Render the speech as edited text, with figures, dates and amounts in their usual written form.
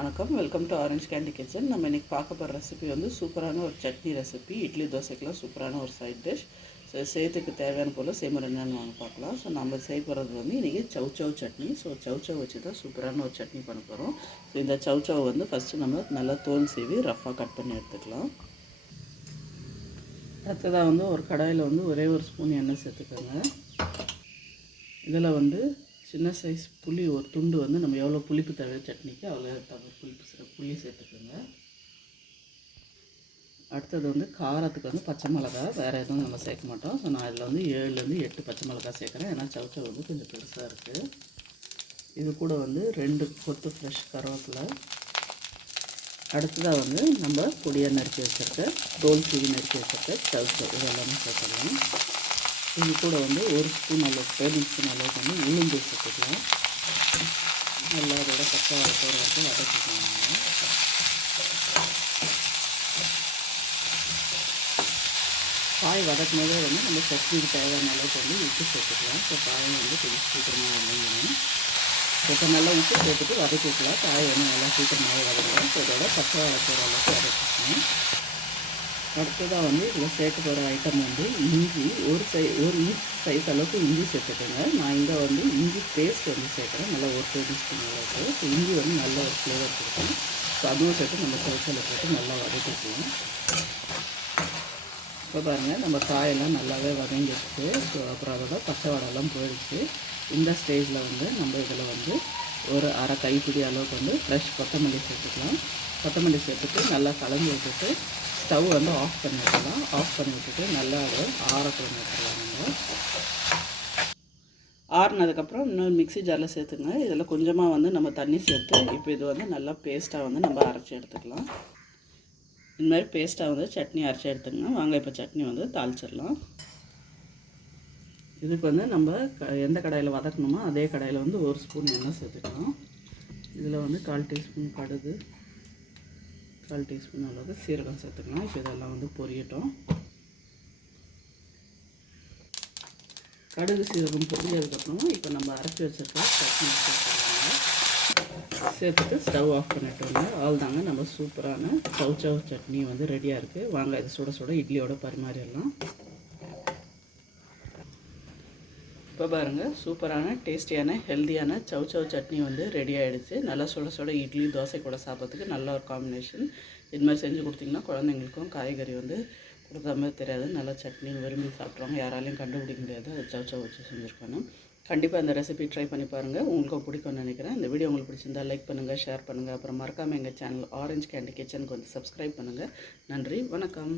வணக்கம், welcome to orange candy kitchen. நம்ம இன்றைக்கி பார்க்க போகிற ரெசிபி வந்து சூப்பரான ஒரு சட்னி ரெசிபி. இட்லி தோசைக்கெலாம் சூப்பரான ஒரு சைட் டிஷ். ஸோ செய்யறதுக்கு தேவையான பொருள் செய்முறை என்னென்னு வாங்க பார்க்கலாம். ஸோ நம்ம செய்ய போகிறது வந்து இன்றைக்கி சவ் சட்னி. ஸோ சவ் வச்சு தான் சூப்பரான ஒரு சட்னி பண்ண போகிறோம். ஸோ இந்த சவ் வந்து ஃபஸ்ட்டு நம்ம நல்லா தோல் சீவி ரஃப்பாக கட் பண்ணி எடுத்துக்கலாம். அடுத்ததாக வந்து ஒரு கடாயில் வந்து ஒரே ஒரு ஸ்பூன் எண்ணெய் சேர்த்துக்கோங்க. இதில் வந்து சின்ன சைஸ் புளி ஒரு துண்டு வந்து நம்ம எவ்வளோ புளிப்பு தேவை சட்னிக்கு அவ்வளோ புளி சேர்த்துக்கோங்க. அடுத்தது வந்து காரத்துக்கு வந்து பச்சை மிளகா, வேறு எதுவும் நம்ம சேர்க்க மாட்டோம். ஸோ நான் இதில் வந்து 7லேருந்து 8 பச்சை மிளகா சேர்க்குறேன். ஏன்னா சவ் வந்து கொஞ்சம் பெருசாக இருக்குது. இது கூட வந்து 2 கொத்து ஃப்ரெஷ் கருவேப்பிலை. அடுத்ததாக வந்து நம்ம பொடியாக நறுக்கி வச்சுருக்க தோல் சீவி நறுக்கி வச்சுருக்க சவ் இதெல்லாமே சேர்த்துக்கலாம். இது கூட வந்து ஒரு ஸ்பூன் அளவுக்கு டேபிள் ஸ்பூன் அளவுக்கு வந்து உளுந்து சேர்த்துக்கலாம். நல்லா அதோட பச்சை போகிற வரைக்கும் வதக்கிக்கலாம். காய் வதக்கும்போதே வந்து நம்ம சட்னிக்கு தேவையான அளவுக்கு வந்து உப்பு சேர்த்துக்கலாம். ஸோ காயம் வந்து கொஞ்சம் சீக்கிரமாக வதங்கணும். இப்போ நல்லா உப்பு சேர்த்துட்டு வதக்கிக்கலாம். காய் வந்து நல்லா சீக்கிரமாகவே வதக்கலாம். ஸோ இதோட பச்சை போகிற அளவுக்கு வதக்கிக்கணும். அடுத்ததாக வந்து இதில் சேர்க்க போகிற ஐட்டம் வந்து இஞ்சி, ஒரு இன்ச் சைஸ் அளவுக்கு இஞ்சி சேர்த்துக்கோங்க. நான் இங்கே வந்து இஞ்சி பேஸ்ட் வந்து சேர்க்குறேன். நல்லா ஒரு டேபிள் ஸ்பூன் அளவுக்கு. ஸோ இஞ்சி வந்து நல்ல ஒரு ஃப்ளேவர் கொடுக்கும். ஸோ அதுவும் சேர்த்து நம்ம சவுச்சில் போட்டு நல்லா வதக்கிக்கலாம். இப்போ பாருங்கள், நம்ம காயெல்லாம் நல்லாவே வதங்கிடுச்சு. ஸோ அப்புறம் அதோட பச்சை வடையெல்லாம் போயிடுச்சு. இந்த ஸ்டேஜில் வந்து நம்ம இதில் வந்து ஒரு அரை கைப்பிடி அளவுக்கு வந்து ஃப்ரெஷ் கொத்தமல்லி சேர்த்துக்கலாம். கொத்தமல்லி சேர்த்துட்டு நல்லா கலந்து விட்டுட்டு ஸ்டவ் வந்து ஆஃப் பண்ணி விட்டுலாம். ஆஃப் பண்ணி விட்டுட்டு நல்லா அதை ஆறக்கூட விட்டுடலாம். நம்ம ஆறுனதுக்கப்புறம் இன்னொரு மிக்ஸி ஜாரில் சேர்த்துங்க. இதில் கொஞ்சமாக வந்து நம்ம தண்ணி சேர்த்து இப்போ இது வந்து நல்லா பேஸ்ட்டாக வந்து நம்ம அரைச்சி எடுத்துக்கலாம். இந்தமாதிரி பேஸ்ட்டாக வந்து சட்னி அரைச்சி எடுத்துக்கங்க. வாங்க இப்போ சட்னி வந்து தாளிச்சிடலாம். இதுக்கு வந்து நம்ம எந்த கடாயில் வதக்கணுமோ அதே கடாயில் வந்து ஒரு ஸ்பூன் எண்ணெய் சேர்த்துக்கலாம். இதில் வந்து 1/4 டீஸ்பூன் கடுகு, 1/4 டீஸ்பூன் அளவுக்கு சீரகம் சேர்த்துக்கலாம். இப்போ இதெல்லாம் வந்து பொரியட்டும். கடுகு சீரகம் பொரியதுக்கப்புறம் இப்போ நம்ம அரைச்சி வச்சுருக்க சட்னி சேர்த்துட்டு ஸ்டவ் ஆஃப் பண்ணிட்டோங்க. அவ்வளோதாங்க, நம்ம சூப்பரான சவ் சட்னி வந்து ரெடியாக இருக்குது. வாங்க இது சுட சுட இட்லியோட பரிமாறிடலாம். இப்போ பாருங்கள், சூப்பரான டேஸ்டியான ஹெல்த்தியான சவ் சட்னி வந்து ரெடி ஆகிடுச்சு. நல்லா சுட சுட இட்லி தோசை கூட சாப்பிட்றதுக்கு நல்ல ஒரு காம்பினேஷன். இது மாதிரி செஞ்சு கொடுத்திங்கன்னா குழந்தைங்களுக்கும் காய்கறி வந்து கொடுத்த மாதிரி தெரியாது. நல்லா சட்னி விரும்பி சாப்பிட்ருவாங்க. யாராலையும் கண்டுபிடிக்க முடியாது அது சவ் வச்சு செஞ்சுருக்கணும். கண்டிப்பாக இந்த ரெசிபி ட்ரை பண்ணி பாருங்கள். உங்களுக்கும் பிடிக்கும்னு நினைக்கிறேன். இந்த வீடியோ உங்களுக்கு பிடிச்சிருந்தா லைக் பண்ணுங்கள், ஷேர் பண்ணுங்கள். அப்புறம் மறக்காமல் எங்கள் சேனல் ஆரஞ்ச் கேண்டி கிச்சனுக்கு வந்து சப்ஸ்கிரைப் பண்ணுங்கள். நன்றி, வணக்கம்.